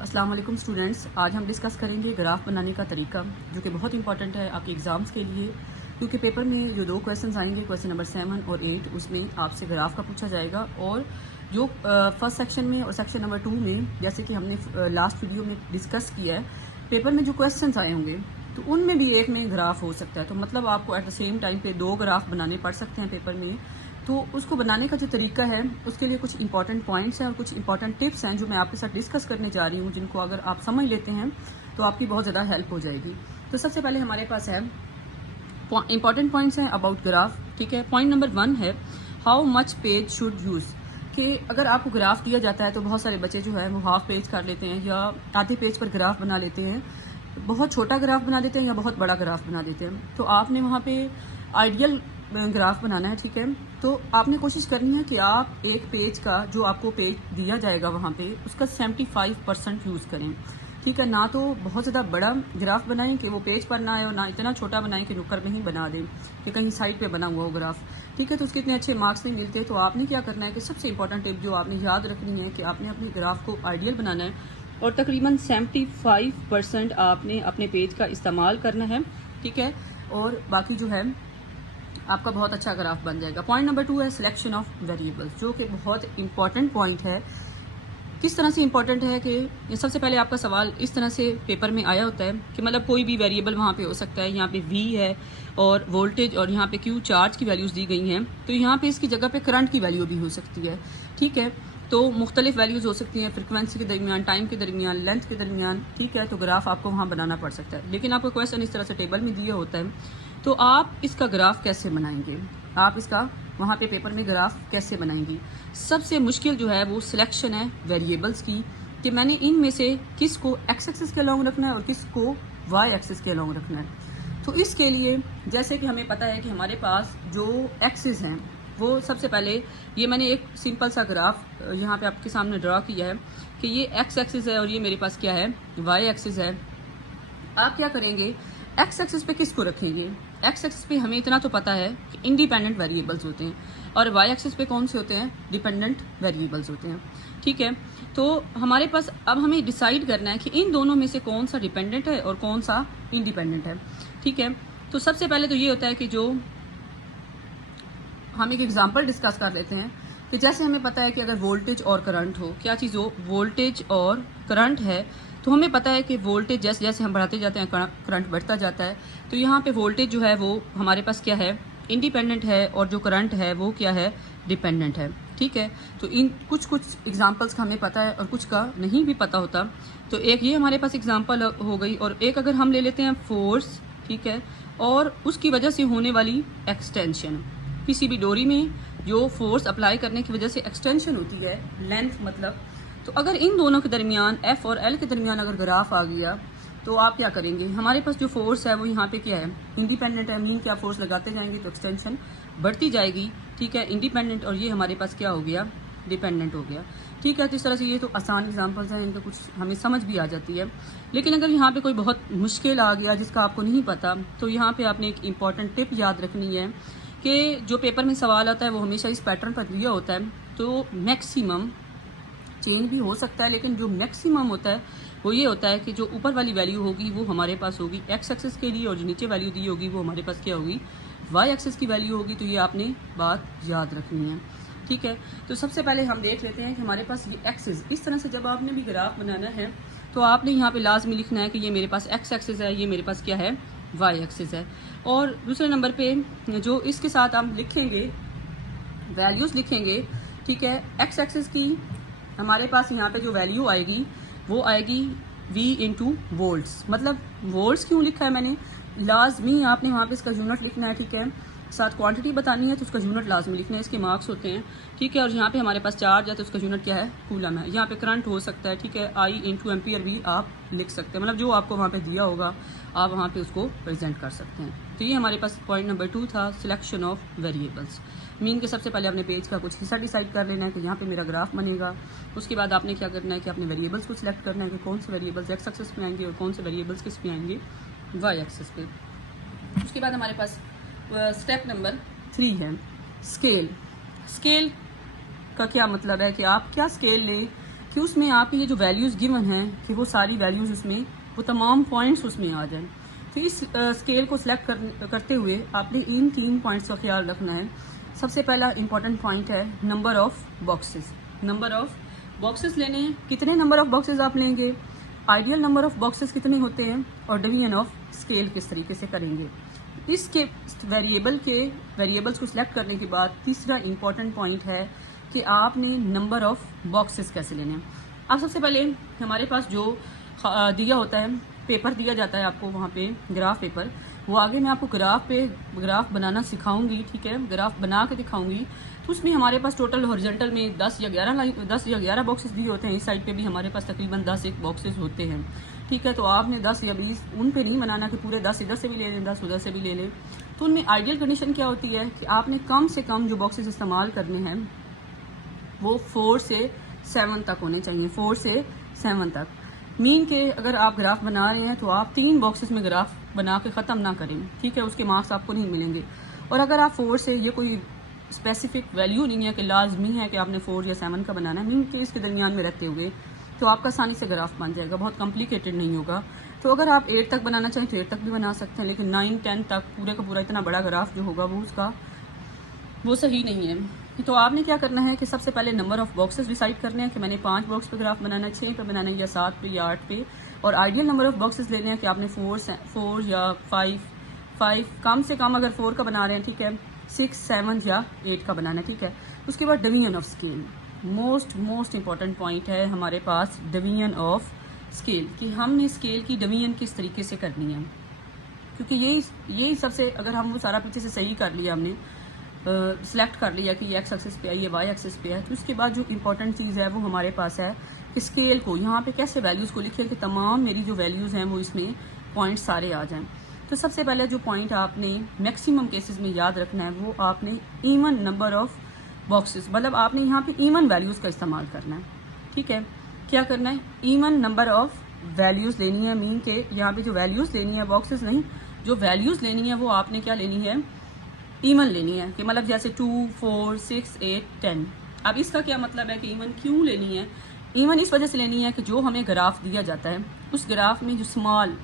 अस्सलाम वालेकुम स्टूडेंट्स, आज हम डिस्कस करेंगे ग्राफ बनाने का तरीका जो कि बहुत इंपॉर्टेंट है आपके एग्ज़ाम्स के लिए, क्योंकि पेपर में जो दो क्वेश्चंस आएंगे, क्वेश्चन नंबर 7 और 8, उसमें आपसे ग्राफ का पूछा जाएगा। और जो फर्स्ट सेक्शन में और सेक्शन नंबर 2 में, जैसे कि हमने लास्ट वीडियो में डिस्कस किया है, पेपर में जो क्वेश्चन आए होंगे तो उनमें भी एक में ग्राफ हो सकता है। तो मतलब आपको एट द सेम टाइम पे दो ग्राफ बनाने पड़ सकते हैं पेपर में। तो उसको बनाने का जो तरीका है उसके लिए कुछ इंपॉर्टेंट पॉइंट्स हैं और कुछ इंपॉर्टेंट टिप्स हैं जो मैं आपके साथ डिस्कस करने जा रही हूँ, जिनको अगर आप समझ लेते हैं तो आपकी बहुत ज़्यादा हेल्प हो जाएगी। तो सबसे पहले हमारे पास है इंपॉर्टेंट पॉइंट्स हैं अबाउट ग्राफ। ठीक है, पॉइंट नंबर 1 है how much page should use. कि अगर आपको ग्राफ दिया जाता है तो बहुत सारे बच्चे जो है वो हाफ पेज कर लेते हैं या आधे पेज पर ग्राफ बना लेते हैं, बहुत छोटा ग्राफ बना देते हैं या बहुत बड़ा ग्राफ बना देते हैं। तो आपने वहाँ पे आइडियल ग्राफ बनाना है। ठीक है, तो आपने कोशिश करनी है कि आप एक पेज का, जो आपको पेज दिया जाएगा वहाँ पे, उसका 75% यूज़ करें। ठीक है, ना तो बहुत ज़्यादा बड़ा ग्राफ बनाएं कि वो पेज पर ना आए और ना इतना छोटा बनाएं कि नुक्कड़ में ही बना दें कि कहीं साइड पे बना हुआ हो ग्राफ। ठीक है, तो उसके इतने अच्छे मार्क्स नहीं मिलते। तो आपने क्या करना है कि सबसे इंपॉर्टेंट टिप जो आपने याद रखनी है कि आपने अपने ग्राफ को आइडियल बनाना है और तकरीबन 75% आपने अपने पेज का इस्तेमाल करना है। ठीक है, और बाकी जो है आपका बहुत अच्छा ग्राफ बन जाएगा। पॉइंट नंबर 2 है सिलेक्शन ऑफ वेरिएबल्स, जो कि बहुत इंपॉर्टेंट पॉइंट है। किस तरह से इंपॉर्टेंट है कि सबसे पहले आपका सवाल इस तरह से पेपर में आया होता है कि मतलब कोई भी वेरिएबल वहाँ पे हो सकता है। यहाँ पे V है और वोल्टेज और यहाँ पे Q चार्ज की वैल्यूज़ दी गई हैं, तो यहाँ पे इसकी जगह पे करंट की वैल्यू भी हो सकती है। ठीक है, तो मुख्तलिफ वैल्यूज़ हो सकती हैं फ्रिक्वेंसी के दरमियान, टाइम के दरमियान, लेंथ के दरमियान। ठीक है, तो ग्राफ आपको वहाँ बनाना पड़ सकता है। लेकिन आपको क्वेश्चन इस तरह से टेबल में दिया होता है, तो आप इसका ग्राफ कैसे बनाएंगे, आप इसका वहाँ पे पेपर में ग्राफ कैसे बनाएंगी। सबसे मुश्किल जो है वो सिलेक्शन है वेरिएबल्स की, कि मैंने इनमें से किस को एक्स एक्सिस के अलॉन्ग रखना है और किस को वाई एक्सिस के अलॉन्ग रखना है। तो इसके लिए जैसे कि हमें पता है कि हमारे पास जो एक्सिस हैं वो सबसे पहले, ये मैंने एक सिंपल सा ग्राफ यहाँ पे आपके सामने ड्रा किया है कि ये एक्स एक्सिस है और ये मेरे पास क्या है, वाई एक्सिस है। आप क्या करेंगे, एक्स एक्सिस पे किस को रखेंगे। एक्स एक्सिस पे हमें इतना तो पता है कि इंडिपेंडेंट वेरिएबल्स होते हैं और वाई एक्सिस पे कौन से होते हैं, डिपेंडेंट वेरिएबल्स होते हैं। ठीक है, तो हमारे पास अब हमें डिसाइड करना है कि इन दोनों में से कौन सा डिपेंडेंट है और कौन सा इंडिपेंडेंट है। ठीक है, तो सबसे पहले तो ये होता है कि जो हम एक एग्जांपल डिस्कस कर लेते हैं कि जैसे हमें पता है कि अगर वोल्टेज और करंट हो, क्या चीज़ हो, वोल्टेज और करंट है, तो हमें पता है कि वोल्टेज जैसे जैसे हम बढ़ाते जाते हैं करंट बढ़ता जाता है। तो यहाँ पे वोल्टेज जो है वो हमारे पास क्या है, इंडिपेंडेंट है, और जो करंट है वो क्या है, डिपेंडेंट है। ठीक है, तो इन कुछ एग्जांपल्स का हमें पता है और कुछ का नहीं भी पता होता। तो एक ये हमारे पास एग्जांपल हो गई, और एक अगर हम ले लेते हैं फोर्स। ठीक है, और उसकी वजह से होने वाली एक्सटेंशन, किसी भी डोरी में जो फोर्स अप्लाई करने की वजह से एक्सटेंशन होती है, लेंथ मतलब। तो अगर इन दोनों के दरमियान, F और L के दरमियान अगर ग्राफ आ गया, तो आप क्या करेंगे, हमारे पास जो फोर्स है वो यहाँ पे क्या है, इंडिपेंडेंट है। मीन क्या, फोर्स लगाते जाएंगे तो एक्सटेंशन बढ़ती जाएगी। ठीक है, इंडिपेंडेंट, और ये हमारे पास क्या हो गया, डिपेंडेंट हो गया। ठीक है, तो इस तरह से ये तो आसान एग्जांपल्स हैं, इनका कुछ हमें समझ भी आ जाती है। लेकिन अगर यहाँ पे कोई बहुत मुश्किल आ गया जिसका आपको नहीं पता, तो यहाँ पे आपने एक इम्पॉर्टेंट टिप याद रखनी है कि जो पेपर में सवाल आता है वो हमेशा इस पैटर्न पर दिया होता है। तो मैक्सिमम चेंज भी हो सकता है, लेकिन जो मैक्सिमम होता है वो ये होता है कि जो ऊपर वाली वैल्यू होगी वो हमारे पास होगी एक्स एक्सिस के लिए, और जो नीचे वैल्यू दी होगी वो हमारे पास क्या होगी, वाई एक्सिस की वैल्यू होगी। तो ये आपने बात याद रखनी है। ठीक है, तो सबसे पहले हम देख लेते हैं कि हमारे पास ये एक्सिस, इस तरह से जब आपने भी ग्राफ बनाना है तो आपने यहाँ पे लाजमी लिखना है कि ये मेरे पास एक्स एक्सिस है, ये मेरे पास क्या है, वाई एक्सिस है। और दूसरे नंबर पे जो इसके साथ हम लिखेंगे, वैल्यूज़ लिखेंगे। ठीक है, एक्स एक्सिस की हमारे पास यहाँ पे जो वैल्यू आएगी वो आएगी V इंटू वोल्ट्स। मतलब वोल्ट्स क्यों लिखा है मैंने, लाजमी आपने वहाँ पे इसका यूनिट लिखना है। ठीक है, साथ क्वांटिटी बतानी है तो उसका यूनिट लाजमी लिखना है, इसके मार्क्स होते हैं। ठीक है, और यहाँ पे हमारे पास चार्ज है तो उसका यूनिट क्या है, कूलम है। यहाँ पे करंट हो सकता है। ठीक है, I इंटू एम्पियर भी आप लिख सकते हैं, मतलब जो आपको वहाँ पे दिया होगा आप वहाँ पे उसको प्रेजेंट कर सकते हैं। तो ये हमारे पास पॉइंट नंबर 2 था, सिलेक्शन ऑफ वेरिएबल्स। मीन के सबसे पहले आपने पेज का कुछ हिस्सा डिसाइड कर लेना है कि यहाँ पे मेरा ग्राफ बनेगा। उसके बाद आपने क्या करना है कि अपने वेरिएबल्स को सिलेक्ट करना है कि कौन से वेरिएबल्स एक्स एक्सिस पे आएंगे और कौन से वेरिएबल्स किस पे आएंगे, वाई एक्सिस पे। उसके बाद हमारे पास स्टेप नंबर 3 है स्केल। स्केल का क्या मतलब है कि आप क्या स्केल लें कि उसमें आपकी ये जो वैल्यूज़ गिवन हैं कि वो सारी वैल्यूज़ उसमें, वो तमाम पॉइंट्स उसमें आ जाएं। तो इस स्केल को सिलेक्ट करते हुए आपने इन 3 पॉइंट्स का ख्याल रखना है। सबसे पहला इंपॉर्टेंट पॉइंट है number of boxes. Number of boxes लेने हैं, कितने नंबर ऑफ़ बॉक्सेस आप लेंगे, आइडियल नंबर ऑफ़ बॉक्सेस कितने होते हैं, और डिवीजन ऑफ स्केल किस तरीके से करेंगे। इसके वेरिएबल्स को सिलेक्ट करने के बाद तीसरा इंपॉर्टेंट पॉइंट है कि आपने नंबर ऑफ़ बॉक्सेस कैसे लेने हैं। अब सबसे पहले हमारे पास जो दिया होता है, पेपर दिया जाता है आपको वहाँ पे, ग्राफ पेपर, वो आगे मैं आपको ग्राफ बनाना सिखाऊंगी, ठीक है, ग्राफ बना के दिखाऊंगी। तो उसमें हमारे पास टोटल हॉरिजॉन्टल में 10 या 11 बॉक्सेस दिए होते हैं। इस साइड पे भी हमारे पास तकरीबन 10 एक बॉक्सेस होते हैं, ठीक है। तो आपने 10 या 20 उन पे नहीं बनाना कि पूरे 10 इधर से भी ले लें, 10 उधर से भी ले लें। तो उनमें आइडियल कंडीशन क्या होती है कि आपने कम से कम जो बॉक्सेस इस्तेमाल करने हैं वो 4 से 7 तक होने चाहिए, 4 से 7 तक। मीन के अगर आप ग्राफ बना रहे हैं तो आप 3 बॉक्सेस में ग्राफ बना के ख़त्म ना करें, ठीक है, उसके मार्क्स आपको नहीं मिलेंगे। और अगर आप 4 से, ये कोई स्पेसिफिक वैल्यू नहीं है कि लाजमी है कि आपने 4 या 7 का बनाना है, मीन के इसके दरमियान में रहते हुए तो आपका आसानी से ग्राफ बन जाएगा, बहुत कॉम्प्लिकेटेड नहीं होगा। तो अगर आप 8 तक बनाना चाहें तो 8 तक भी बना सकते हैं, लेकिन 9, 10 तक पूरे का पूरा इतना बड़ा ग्राफ जो होगा वो सही नहीं है। तो आपने क्या करना है कि सबसे पहले नंबर ऑफ़ बॉक्सेस डिसाइड करने हैं कि मैंने 5 बॉक्स पे ग्राफ बनाना है, 6 पे बनाना है, या 7 पे या 8 पे। और आइडियल नंबर ऑफ़ बॉक्सेस लेने हैं कि आपने 4 या 5 कम से कम अगर 4 का बना रहे हैं, ठीक है, 6, 7 या 8 का बनाना है, ठीक है। उसके बाद division of scale, most important point है हमारे पास, डिवीजन ऑफ स्केल, कि हमने स्केल की डिवीजन किस तरीके से करनी है। क्योंकि यही सबसे, अगर हम वो सारा पीछे से सही कर लिया, हमने सिलेक्ट कर लिया कि ये एक्स एक्सिस पे है, ये वाई एक्सिस पे है, तो उसके बाद जो इंपॉर्टेंट चीज़ है वो हमारे पास है कि स्केल को यहाँ पे कैसे वैल्यूज़ को लिखे कि तमाम मेरी जो वैल्यूज़ हैं वो इसमें पॉइंट सारे आ जाएं। तो सबसे पहले जो पॉइंट आपने मैक्सिमम केसेस में याद रखना है वो आपने इवन नंबर ऑफ़ बॉक्सेस, मतलब आपने यहाँ पे इवन वैल्यूज़ का इस्तेमाल करना है, ठीक है। क्या करना है, इवन नंबर ऑफ़ वैल्यूज़ लेनी है, मीन के यहाँ पे जो वैल्यूज़ लेनी है, बॉक्सेस नहीं, जो वैल्यूज़ लेनी है वो आपने क्या लेनी है, इवन लेनी है। कि मतलब जैसे 2, 4, 6, 8, 10। अब इसका क्या मतलब है कि इवन क्यों लेनी है, इवन इस वजह से लेनी है कि जो हमें ग्राफ दिया जाता है उस ग्राफ में जो स्मॉल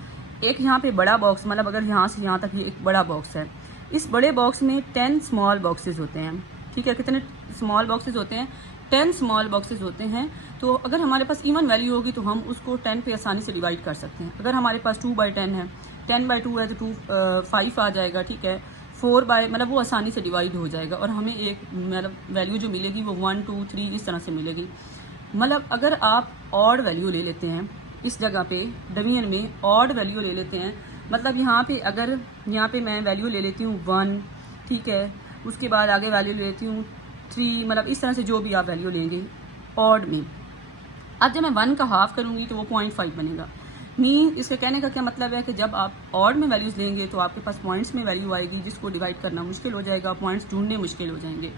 एक यहाँ पे बड़ा बॉक्स, मतलब अगर यहाँ से यहाँ तक ये एक बड़ा बॉक्स है, इस बड़े बॉक्स में 10 स्मॉल बॉक्सेस होते हैं, ठीक है। कितने स्मॉल बॉक्सेस होते हैं, 10 स्मॉल बॉक्सेस होते हैं। तो अगर हमारे पास इवन वैल्यू होगी तो हम उसको 10 पे आसानी से डिवाइड कर सकते हैं। अगर हमारे पास 2/10 है, 10/2 है तो 5 आ जाएगा, ठीक है। 4 बाय, मतलब वो आसानी से डिवाइड हो जाएगा और हमें एक मतलब वैल्यू जो मिलेगी वो 1, 2, 3 इस तरह से मिलेगी। मतलब अगर आप ऑड वैल्यू ले लेते हैं इस जगह पे, डिवीजन में ऑड वैल्यू ले लेते हैं, मतलब यहाँ पे अगर यहाँ पे मैं वैल्यू ले लेती हूँ 1, ठीक है, उसके बाद आगे वैल्यू ले लेती हूँ 3, मतलब इस तरह से जो भी आप वैल्यू लेंगे ऑड में। अब जब मैं 1 का हाफ करूँगी तो वो 0.5 बनेगा। मीन इसके कहने का क्या मतलब है कि जब आप ऑड में वैल्यूज़ लेंगे तो आपके पास पॉइंट्स में वैल्यू आएगी जिसको डिवाइड करना मुश्किल हो जाएगा, पॉइंट्स ढूंढने मुश्किल हो जाएंगे।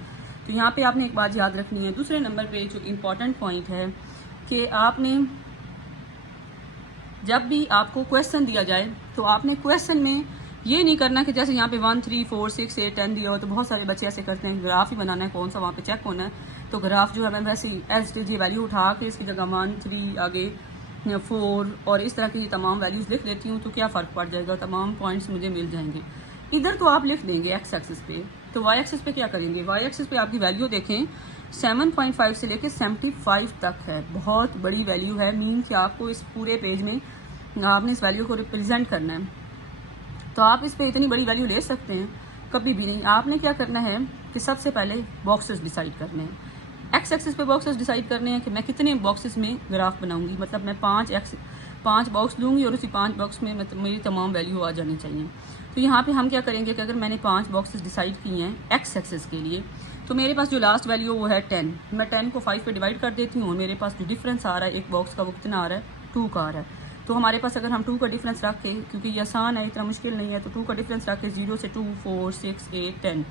तो यहाँ पे आपने एक बात याद रखनी है। दूसरे नंबर पे जो इम्पॉर्टेंट पॉइंट है कि आपने जब भी आपको क्वेश्चन दिया जाए तो आपने क्वेश्चन में ये नहीं करना कि जैसे यहाँ पे 1, 3, 4, 6, 8, 10 दिया हो तो बहुत सारे बच्चे ऐसे करते हैं, ग्राफ ही बनाना है, कौन सा वहाँ पे चेक होना है, तो ग्राफ जो है मैं वैसे ही एज टी जी वैल्यू उठा के इसकी जगह 1, 3 आगे 4 और इस तरह की तमाम वैल्यूज़ लिख लेती हूँ तो क्या फ़र्क पड़ जाएगा, तमाम पॉइंट्स मुझे मिल जाएंगे। इधर तो आप लिख देंगे एक्स एक्सिस पे, तो वाई एक्सिस पे क्या करेंगे, वाई एक्सिस पे आपकी वैल्यू देखें 7.5 से लेके 75 तक है, बहुत बड़ी वैल्यू है। मीन कि आपको इस पूरे पेज में आपने इस वैल्यू को रिप्रेजेंट करना है, तो आप इस पर इतनी बड़ी वैल्यू ले सकते हैं, कभी भी नहीं। आपने क्या करना है कि सबसे पहले बॉक्सेस डिसाइड करने हैं, एक्स एक्सिस पे बॉक्सेस डिसाइड करने हैं कि मैं कितने बॉक्सेस में ग्राफ बनाऊंगी, मतलब मैं 5 बॉक्स लूँगी और उसी 5 बॉक्स में मेरी तमाम वैल्यू आ जानी चाहिए। तो यहाँ पे हम क्या करेंगे कि अगर मैंने 5 बॉक्सेस डिसाइड किए हैं एक्स एक्सिस के लिए, तो मेरे पास जो लास्ट वैल्यू वो है 10, मैं 10 को 5 पे डिवाइड कर देती हूँ और मेरे पास जो डिफरेंस आ रहा है एक बॉक्स का वो कितना आ रहा है, 2 का आ रहा है। तो हमारे पास अगर हम 2 का डिफरेंस रख के, क्योंकि ये आसान है, इतना मुश्किल नहीं है, तो 2 का डिफरेंस रख के 0 से 2, 4, 6, 8, 10,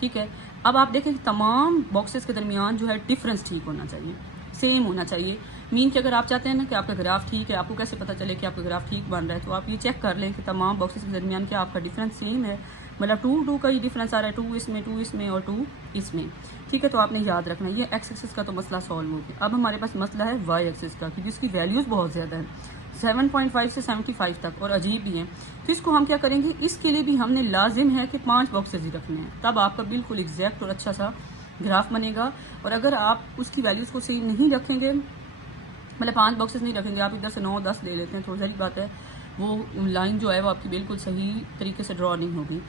ठीक है। अब आप देखें तमाम बॉक्सेस के दरमियान जो है डिफरेंस ठीक होना चाहिए, सेम होना चाहिए। मीन कि अगर आप चाहते हैं ना कि आपका ग्राफ ठीक है, आपको कैसे पता चले कि आपका ग्राफ ठीक बन रहा है, तो आप ये चेक कर लें कि तमाम बॉक्सेस के दरमियान क्या आपका डिफरेंस सेम है। मतलब 2 का ही डिफरेंस आ रहा है, 2 इसमें, 2 इसमें और 2 इसमें, ठीक है। तो आपने याद रखना है। ये एक्स एक्सिस का तो मसला सॉल्व हो गया। अब हमारे पास मसला है वाई एक्सिस का, क्योंकि इसकी वैल्यूज़ बहुत ज़्यादा है, 7.5 से 75 तक, और अजीब भी हैं। तो इसको हम क्या करेंगे, इसके लिए भी हमने लाजिम है कि 5 बॉक्सेस ही रखने हैं, तब आपका बिल्कुल एग्जैक्ट और अच्छा सा ग्राफ बनेगा। और अगर आप उसकी वैल्यूज़ को सही नहीं रखेंगे, मतलब 5 बॉक्सेस नहीं रखेंगे, आप इधर से 9-10 ले लेते हैं, थोड़ी सारी बात है, वो लाइन जो है वो आपकी बिल्कुल सही तरीके से ड्रॉ नहीं होगी।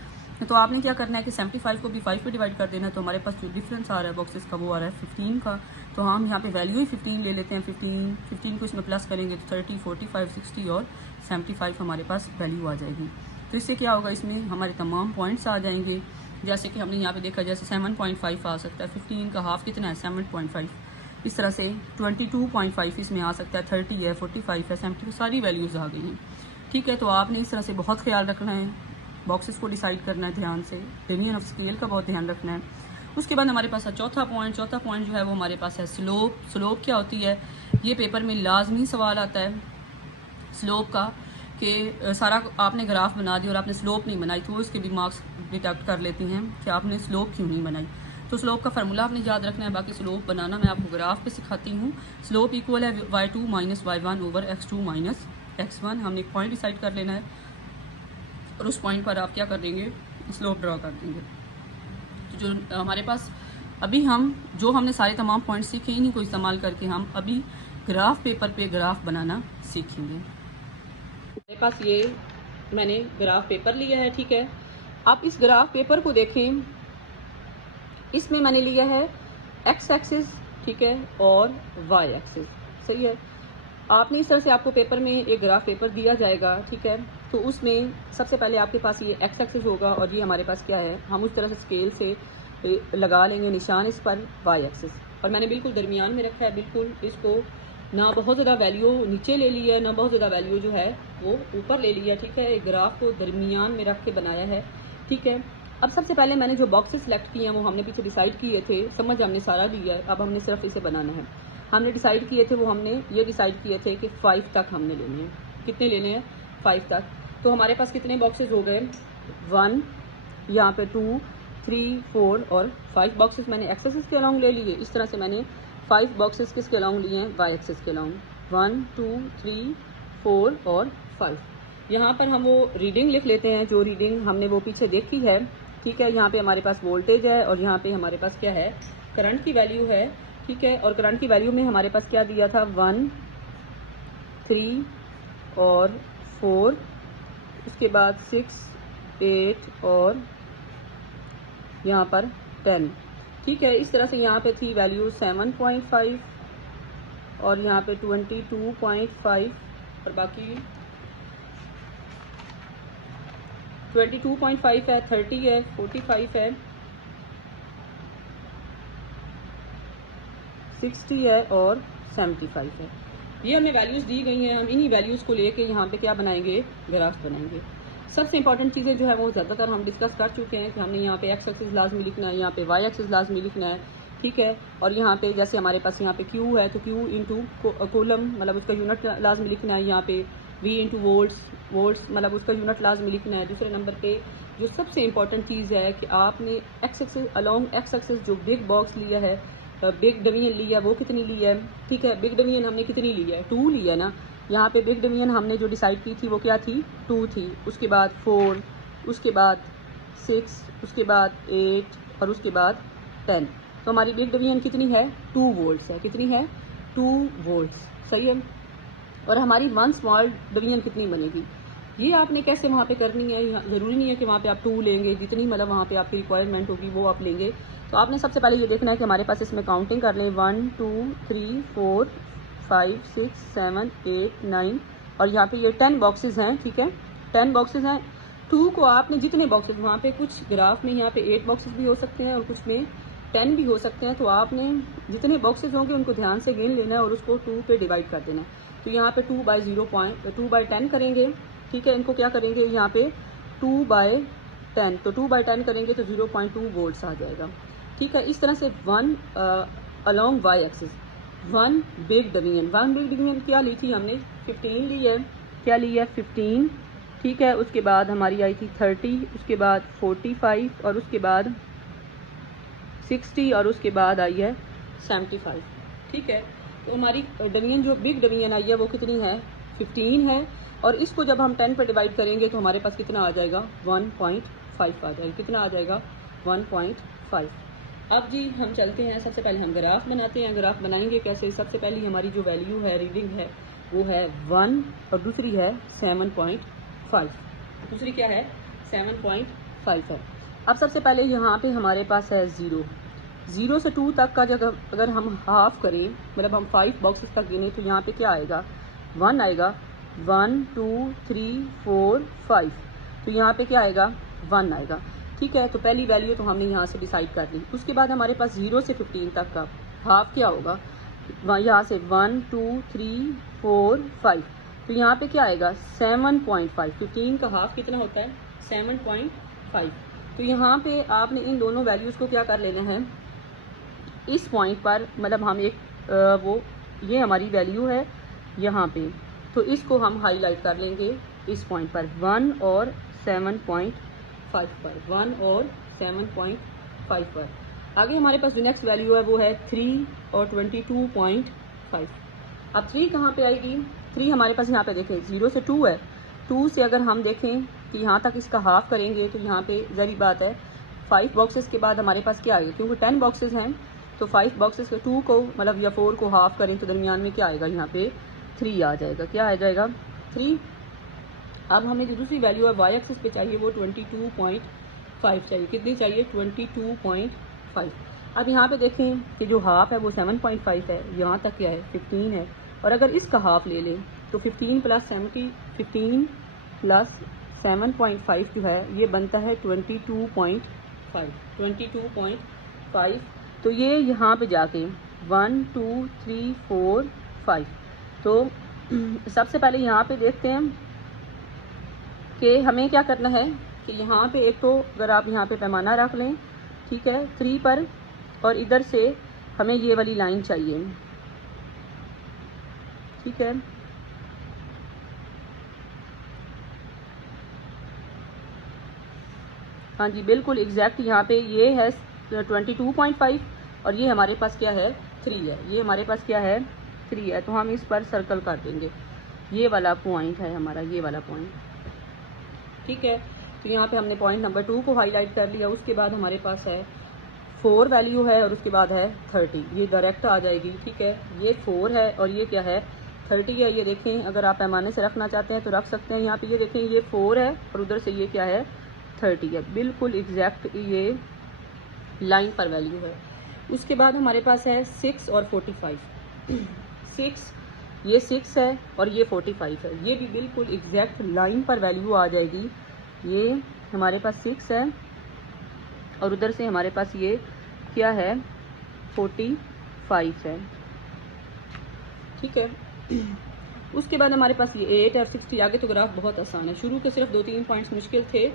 तो आपने क्या करना है कि 75 को भी 5 पे डिवाइड कर देना। तो हमारे पास जो डिफरेंस आ रहा है बॉक्सेस का वो आ रहा है 15 का। तो हम यहाँ पे वैल्यू ही 15 ले लेते हैं। 15 को इसमें प्लस करेंगे तो 30, 45, 60 और 75 हमारे पास वैल्यू आ जाएगी। तो इससे क्या होगा, इसमें हमारे तमाम पॉइंट्स आ जाएंगे। जैसे कि हमने यहाँ पे देखा, जैसे 7.5 आ सकता है, 15 का हाफ कितना है 7.5, इस तरह से 22.5 इसमें आ सकता है, 30 है, 45 है, 70, सारी वैल्यूज़ आ गई हैं, ठीक है। तो आपने इस तरह से बहुत ख्याल रखना है, बॉक्सेस को डिसाइड करना है ध्यान से, डिवीजन ऑफ स्केल का बहुत ध्यान रखना है। उसके बाद हमारे पास है चौथा पॉइंट जो है वो हमारे पास है स्लोप। स्लोप क्या होती है, ये पेपर में लाजमी सवाल आता है स्लोप का, कि सारा आपने ग्राफ बना दिया और आपने स्लोप नहीं बनाई, तो उसके भी मार्क्स डिटेक्ट कर लेती हैं कि आपने स्लोप क्यों नहीं बनाई। तो स्लोप का फार्मूला आपने याद रखना है, बाकी स्लोप बनाना मैं आपको ग्राफ पे सिखाती हूँ। स्लोप इक्वल है y2 minus y1 over x2 minus x1। हमने एक पॉइंट डिसाइड कर लेना है और उस पॉइंट पर आप क्या कर देंगे, स्लोप ड्रॉ कर देंगे। तो जो हमारे पास अभी जो हमने सारे तमाम पॉइंट सीखे, इन्हीं को इस्तेमाल करके हम अभी ग्राफ पेपर पे ग्राफ बनाना सीखेंगे। मेरे पास ये मैंने ग्राफ पेपर लिया है, ठीक है। आप इस ग्राफ पेपर को देखें, इसमें मैंने लिया है एक्स एक्सिस, ठीक है, और वाई एक्सिस, सही है। आपने इस तरह से आपको पेपर में एक ग्राफ पेपर दिया जाएगा, ठीक है। तो उसमें सबसे पहले आपके पास ये एक्स एक्सिस होगा और ये हमारे पास क्या है, हम उस तरह से स्केल से लगा लेंगे निशान इस पर वाई एक्सिस, और मैंने बिल्कुल दरमियान में रखा है, बिल्कुल इसको ना बहुत ज़्यादा वैल्यू नीचे ले ली है, ना बहुत ज़्यादा वैल्यू जो है वो ऊपर ले लिया, ठीक है। एक ग्राफ को दरमियान में रख के बनाया है, ठीक है। अब सबसे पहले मैंने जो बॉक्सेस सेलेक्ट किए हैं वो हमने पीछे डिसाइड किए थे, समझ हमने सारा लिया है, अब हमने सिर्फ इसे बनाना है। हमने डिसाइड किए थे, वो हमने ये डिसाइड किए थे कि 5 तक हमने लेने हैं। कितने लेने हैं, 5 तक। तो हमारे पास कितने बॉक्सेस हो गए, 1, यहाँ पे 2, 3, 4 और 5 बॉक्सेस मैंने एक्स एक्सिस के अलॉन्ग ले लिए। इस तरह से मैंने 5 बॉक्सेस किसके अलॉन्ग लिए हैं, वाई एक्सिस के अलॉन्ग, 1, 2, 3, 4 और 5। यहाँ पर हम वो रीडिंग लिख लेते हैं, जो रीडिंग हमने वो पीछे देखी है, ठीक है। यहाँ पे हमारे पास वोल्टेज है और यहाँ पे हमारे पास क्या है, करंट की वैल्यू है, ठीक है। और करंट की वैल्यू में हमारे पास क्या दिया था, 1, 3 और 4, उसके बाद 6, 8 और यहाँ पर 10, ठीक है। इस तरह से यहाँ पे थी वैल्यू 7.5 और यहाँ पे 22.5 और बाकी 22.5 है, 30 है, 45 है, 60 है और 75 है। ये हमें वैल्यूज़ दी गई हैं, हम इन्हीं वैल्यूज़ को लेके यहाँ पे क्या बनाएंगे, ग्राफ बनाएंगे। सबसे इंपॉर्टेंट चीज़ें जो है वो ज़्यादातर हम डिस्कस कर चुके हैं कि हमने यहाँ पे एक्स एक्सिस लाजमी लिखना है, यहाँ पे वाई एक्सिस लाजमी लिखना है, ठीक है। और यहाँ पे जैसे हमारे पास यहाँ पे क्यू है तो क्यू इंटू कोलम मतलब उसका यूनिट लाजमी लिखना है। यहाँ पे वी इंटू वोल्ट्स मतलब उसका यूनिट लाजमी लिखना है। दूसरे नंबर पे जो सबसे इंपॉर्टेंट चीज़ है कि आपने x axis along x axis जो बिग बॉक्स लिया है, बिग डिवीजन लिया, वो कितनी ली है, ठीक है। बिग डिवीजन हमने कितनी ली है, 2 ली है ना। यहाँ पे बिग डिवीजन हमने जो डिसाइड की थी वो क्या थी, 2 थी। उसके बाद 4, उसके बाद 6, उसके बाद 8 और उसके बाद 10। तो हमारी बिग डिवीजन कितनी है, 2 वोल्ट्स है। कितनी है, 2 वोल्ट्स, सही है। और हमारी 1 स्मॉल डिवीजन कितनी बनेगी, ये आपने कैसे वहाँ पे करनी है। ज़रूरी नहीं है कि वहाँ पे आप 2 लेंगे, जितनी मतलब वहाँ पे आपकी रिक्वायरमेंट होगी वो आप लेंगे। तो आपने सबसे पहले ये देखना है कि हमारे पास इसमें काउंटिंग कर लें, 1, 2, 3, 4, 5, 6, 7, 8, 9 और यहाँ पे ये 10 बॉक्सेस हैं, ठीक है। 10 बॉक्सेस हैं। 2 को आपने जितने बॉक्सेस वहाँ पे कुछ ग्राफ में यहाँ पे 8 बॉक्सेस भी हो सकते हैं और कुछ में 10 भी हो सकते हैं। तो आपने जितने बॉक्सेस होंगे उनको ध्यान से गिन लेना है और उसको 2 पे डिवाइड कर देना है। तो यहाँ पे 2/10 करेंगे, ठीक है। इनको क्या करेंगे, यहाँ पे 2/10, तो 2/10 करेंगे तो 0.2 वोल्ट्स आ जाएगा, ठीक है। इस तरह से 1 along Y axis, 1 big division क्या ली थी हमने, 15 ली है, क्या ली है 15, ठीक है। उसके बाद हमारी आई थी 30, उसके बाद 45 और उसके बाद 60 और उसके बाद आई है 75। ठीक है, तो हमारी डिवीजन जो बिग डिवीजन आई है वो कितनी है, 15 है। और इसको जब हम 10 पर डिवाइड करेंगे तो हमारे पास कितना आ जाएगा, 1.5 आ जाएगा। कितना आ जाएगा, 1.5। अब जी हम चलते हैं, सबसे पहले हम ग्राफ बनाते हैं। ग्राफ बनाएंगे कैसे, सबसे पहले हमारी जो वैल्यू है, रीडिंग है, वो है 1 और दूसरी है 7.5। दूसरी क्या है, 7.5 है। अब सबसे पहले यहाँ पे हमारे पास है 0 से 2 तक का जगह अगर हम हाफ करें, मतलब हम 5 बॉक्सेस तक गिने, तो यहाँ पे क्या आएगा, 1 आएगा। 1 2 3 4 5, तो यहाँ पे क्या आएगा, 1 आएगा। ठीक है, तो पहली वैल्यू तो हमने यहाँ से डिसाइड कर ली। उसके बाद हमारे पास 0 से 15 तक का हाफ क्या होगा, यहाँ से 1 2 3 4 5, तो यहाँ पे क्या आएगा, 7.5। 15 का हाफ कितना होता है, 7.5। तो यहाँ पे आपने इन दोनों वैल्यूज़ को क्या कर लेना है, इस पॉइंट पर, मतलब हम एक ये हमारी वैल्यू है यहाँ पे, तो इसको हम हाईलाइट कर लेंगे इस पॉइंट पर, 1 और 7.5 पर, 1 और 7.5 पर। आगे हमारे पास जो नेक्स्ट वैल्यू है वो है 3 और 22.5। अब 3 कहाँ पे आएगी, 3 हमारे पास यहाँ पे देखें 0 से 2 है। 2 से अगर हम देखें कि यहाँ तक इसका हाफ करेंगे तो यहाँ पे ज़री बात है 5 बॉक्सेस के बाद हमारे पास क्या आएगा, क्योंकि 10 बॉक्सेस हैं, तो 5 बॉक्सेस के 2 को मतलब या 4 को हाफ करें तो दरमियान में क्या आएगा, यहाँ पे 3 आ जाएगा। क्या आ जाएगा, 3। अब हमें जो दूसरी वैल्यू है वाई एक्सिस पे चाहिए वो 22.5 चाहिए। कितनी चाहिए, 22.5। अब यहाँ पे देखें कि जो हाफ है वो 7.5 है, यहाँ तक क्या है, 15 है। और अगर इसका हाफ ले लें तो 15 प्लस 7.5 जो है ये बनता है 22.5। तो ये यहाँ पे जाके 1 2 3 4 5, तो सबसे पहले यहाँ पे देखते हैं कि हमें क्या करना है कि यहाँ पे एक तो अगर आप यहाँ पे पैमाना रख लें, ठीक है, 3 पर, और इधर से हमें ये वाली लाइन चाहिए। ठीक है, हाँ जी बिल्कुल एग्जैक्ट, यहाँ पे ये है 22.5 और ये हमारे पास क्या है, 3 है। ये हमारे पास क्या है, 3 है, तो हम इस पर सर्कल कर देंगे। ये वाला पॉइंट है हमारा, ये वाला पॉइंट। ठीक है, तो यहाँ पे हमने पॉइंट नंबर 2 को हाईलाइट कर लिया। उसके बाद हमारे पास है 4 वैल्यू है और उसके बाद है 30, ये डायरेक्ट आ जाएगी। ठीक है, ये 4 है और ये क्या है, 30 है। ये देखें, अगर आप पैमाने से रखना चाहते हैं तो रख सकते हैं। यहाँ पे ये देखें, ये 4 है और उधर से ये क्या है, 30 है। बिल्कुल एग्जैक्ट ये लाइन पर वैल्यू है। उसके बाद हमारे पास है 6 और 45। 6, ये 6 है और ये 45 है। ये भी बिल्कुल एग्जैक्ट लाइन पर वैल्यू आ जाएगी। ये हमारे पास 6 है और उधर से हमारे पास ये क्या है, 45 है। ठीक है, उसके बाद हमारे पास ये 8 है, 60। आगे तो ग्राफ बहुत आसान है, शुरू के सिर्फ 2-3 पॉइंट्स मुश्किल थे।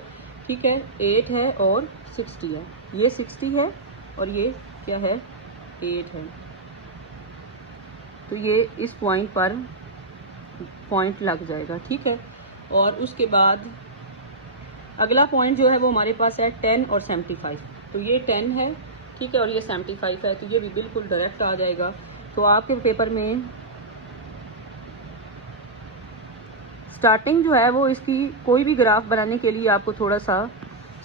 ठीक है, 8 है और 60 है। ये 60 है और ये क्या है, 8 है। तो ये इस पॉइंट पर पॉइंट लग जाएगा। ठीक है, और उसके बाद अगला पॉइंट जो है वो हमारे पास है 10 और 75। तो ये 10 है, ठीक है, और ये 75 है, तो ये भी बिल्कुल डायरेक्ट आ जाएगा। तो आपके पेपर में स्टार्टिंग जो है वो इसकी कोई भी ग्राफ बनाने के लिए आपको थोड़ा सा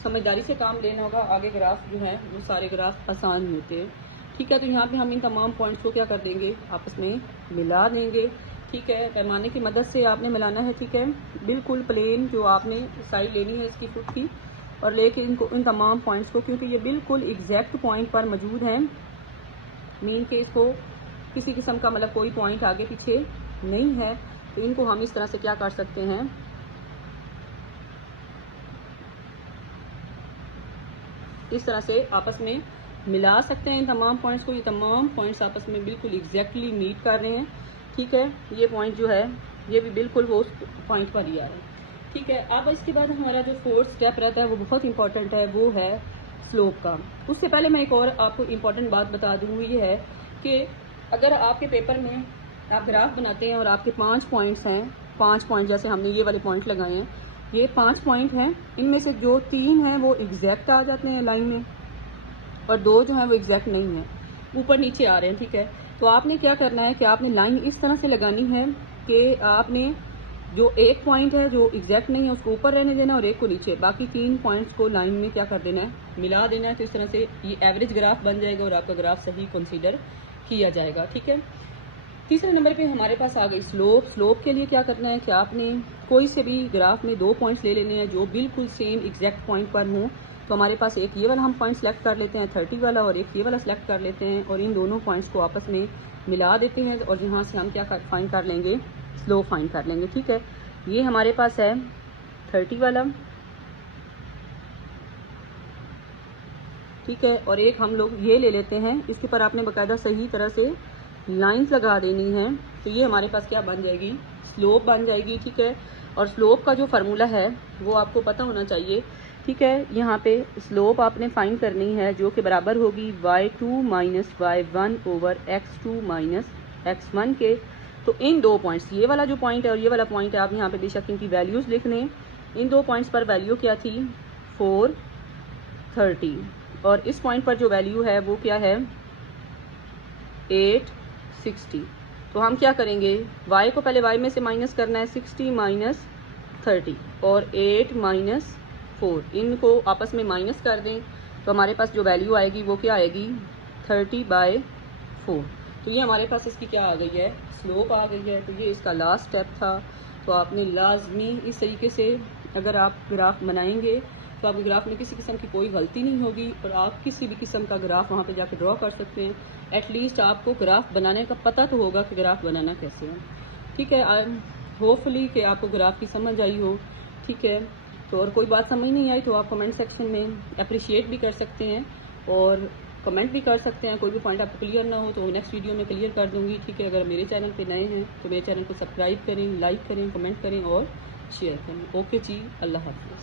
समझदारी से काम लेना होगा। आगे ग्राफ जो है वो सारे ग्राफ आसान होते हैं। ठीक है, तो यहाँ पे हम इन तमाम पॉइंट्स को क्या कर देंगे, आपस में मिला देंगे। ठीक है, पैमाने की मदद से आपने मिलाना है। ठीक है, बिल्कुल प्लेन जो आपने साइड लेनी है इसकी फुट की, और लेके इनको इन तमाम पॉइंट्स को, क्योंकि ये बिल्कुल एग्जैक्ट पॉइंट पर मौजूद हैं, मीन के इसको किसी किस्म का मतलब कोई पॉइंट आगे पीछे नहीं है, तो इनको हम इस तरह से क्या कर सकते हैं, इस तरह से आपस में मिला सकते हैं इन तमाम पॉइंट्स को। ये तमाम पॉइंट्स आपस में बिल्कुल एग्जैक्टली मीट कर रहे हैं। ठीक है, ये पॉइंट जो है ये भी बिल्कुल वो उस पॉइंट पर ही आ रहा है। ठीक है, अब इसके बाद हमारा जो 4th स्टेप रहता है वो बहुत इंपॉर्टेंट है, वो है स्लोप का। उससे पहले मैं एक और आपको इम्पॉर्टेंट बात बता दूँ, ये है कि अगर आपके पेपर में आप ग्राफ बनाते हैं और आपके 5 पॉइंट्स हैं, 5 पॉइंट जैसे हमने ये वाले पॉइंट लगाए हैं, ये 5 पॉइंट हैं, इनमें से जो 3 हैं वो एग्जैक्ट आ जाते हैं लाइन में और 2 जो हैं वो एग्जैक्ट नहीं हैं, ऊपर नीचे आ रहे हैं। ठीक है, तो आपने क्या करना है कि आपने लाइन इस तरह से लगानी है कि आपने जो एक पॉइंट है जो एग्जैक्ट नहीं है उसको ऊपर रहने देना और एक को नीचे, बाकी 3 पॉइंट्स को लाइन में क्या कर देना है, मिला देना है। तो इस तरह से ये एवरेज ग्राफ बन जाएगा और आपका ग्राफ सही कंसीडर किया जाएगा। ठीक है, तीसरे नंबर पे हमारे पास आ गई स्लोप। स्लोप के लिए क्या करना है कि आपने कोई से भी ग्राफ में 2 पॉइंट्स ले लेने हैं जो बिल्कुल सेम एग्जैक्ट पॉइंट पर हों। तो हमारे पास एक ये वाला हम पॉइंट सेलेक्ट कर लेते हैं 30 वाला, और एक ये वाला सेलेक्ट कर लेते हैं और इन दोनों पॉइंट्स को आपस में मिला देते हैं और यहाँ से हम क्या फाइंड कर लेंगे, स्लोप फाइंड कर लेंगे। ठीक है, ये हमारे पास है 30 वाला, ठीक है, और एक हम लोग ये ले लेते हैं, इसके ऊपर आपने बाकायदा सही तरह से लाइंस लगा देनी है। तो ये हमारे पास क्या बन जाएगी, स्लोप बन जाएगी। ठीक है, और स्लोप का जो फार्मूला है वो आपको पता होना चाहिए। ठीक है, यहाँ पे स्लोप आपने फाइंड करनी है जो कि बराबर होगी y2 minus y1 over x2 minus x1 के। तो इन 2 पॉइंट्स, ये वाला जो पॉइंट है और ये वाला पॉइंट है, आप यहाँ पे बेशक इनकी वैल्यूज़ लिख लें। इन 2 पॉइंट्स पर वैल्यू क्या थी, 430, और इस पॉइंट पर जो वैल्यू है वो क्या है, 860। तो हम क्या करेंगे, y को पहले y में से माइनस करना है, 60 माइनस 30 और 8 माइनस 4, इनको आपस में माइनस कर दें तो हमारे पास जो वैल्यू आएगी वो क्या आएगी, 30/4। तो ये हमारे पास इसकी क्या आ गई है, स्लोप आ गई है। तो ये इसका लास्ट स्टेप था। तो आपने लाजमी इस तरीके से अगर आप ग्राफ बनाएंगे तो आपके ग्राफ में किसी किस्म की कोई गलती नहीं होगी और आप किसी भी किस्म का ग्राफ वहाँ पे जाके ड्रॉ कर सकते हैं। एटलीस्ट आपको ग्राफ बनाने का पता तो होगा कि ग्राफ बनाना कैसे है। ठीक है, आई एम होपफुली कि आपको ग्राफ की समझ आई हो। ठीक है, तो और कोई बात समझ नहीं आई तो आप कमेंट सेक्शन में अप्रिशिएट भी कर सकते हैं और कमेंट भी कर सकते हैं। कोई भी पॉइंट आपको क्लियर ना हो तो नेक्स्ट वीडियो में क्लियर कर दूंगी। ठीक है, अगर मेरे चैनल पे नए हैं तो मेरे चैनल को सब्सक्राइब करें, लाइक करें, कमेंट करें और शेयर करें। ओके जी, अल्लाह हाफ़िज़।